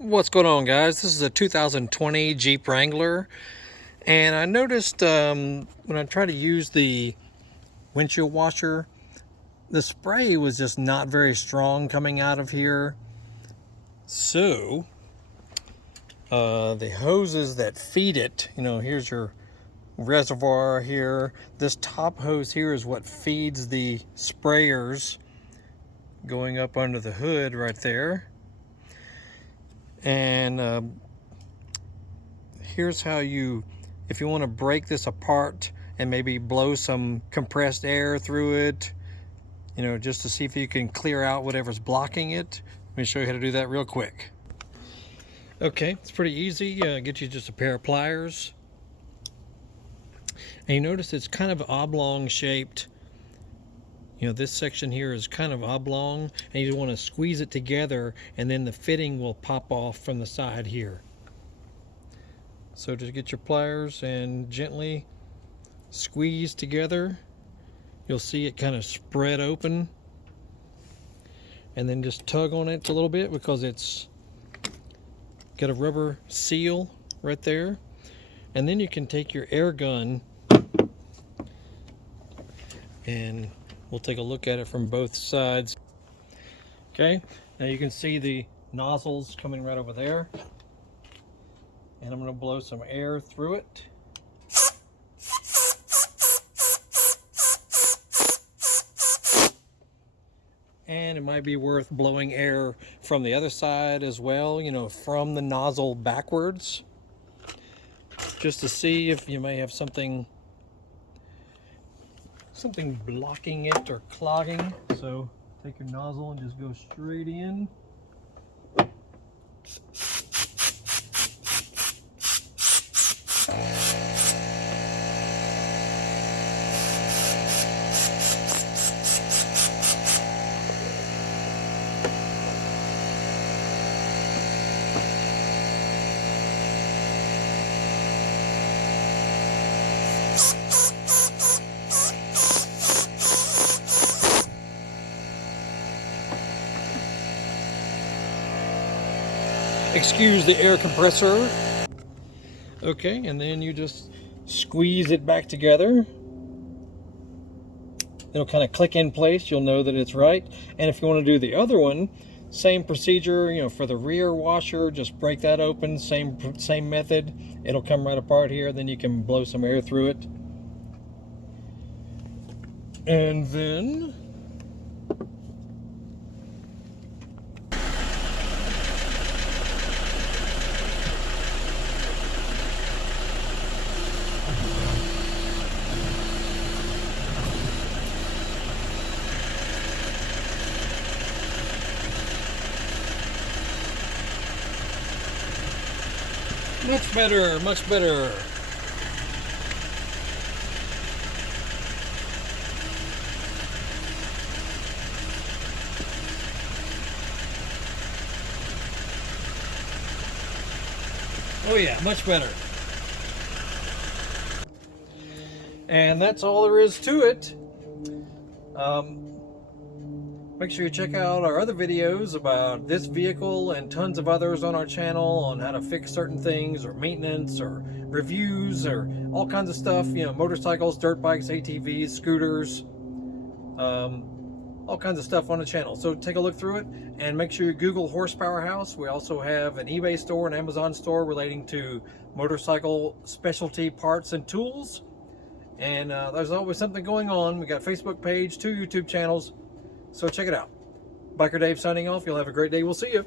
What's going on, guys? This is a 2020 Jeep Wrangler, and I noticed when I tried to use the windshield washer, the spray was just not very strong coming out of here. So the hoses that feed it, here's your reservoir here. This top hose here is what feeds the sprayers going up under the hood right there. And here's how if you want to break this apart and maybe blow some compressed air through it, just to see if you can clear out whatever's blocking it. Let me show you how to do that real quick. Okay, it's pretty easy. Get you just a pair of pliers. And you notice it's kind of oblong shaped. This section here is kind of oblong, and you want to squeeze it together, and then the fitting will pop off from the side here. So just get your pliers and gently squeeze together. You'll see it kind of spread open, and then just tug on it a little bit because it's got a rubber seal right there. And then you can take your air gun and we'll take a look at it from both sides. Okay, now you can see the nozzles coming right over there. And I'm going to blow some air through it. And it might be worth blowing air from the other side as well, from the nozzle backwards, just to see if you may have something blocking it or clogging. So take your nozzle and just go straight in. Excuse the air compressor. Okay, and then you just squeeze it back together. It'll kind of click in place. You'll know that it's right. And if you want to do the other one, same procedure, for the rear washer, just break that open, same method. It'll come right apart here, then you can blow some air through it. And then much better, much better. Oh yeah, much better. And that's all there is to it. Make sure you check out our other videos about this vehicle and tons of others on our channel on how to fix certain things or maintenance or reviews or all kinds of stuff, motorcycles, dirt bikes, ATVs, scooters, all kinds of stuff on the channel. So take a look through it and make sure you Google Horsepower House. We also have an eBay store, an Amazon store relating to motorcycle specialty parts and tools. And there's always something going on. We got a Facebook page, 2 YouTube channels. So check it out. Biker Dave signing off. You'll have a great day. We'll see you.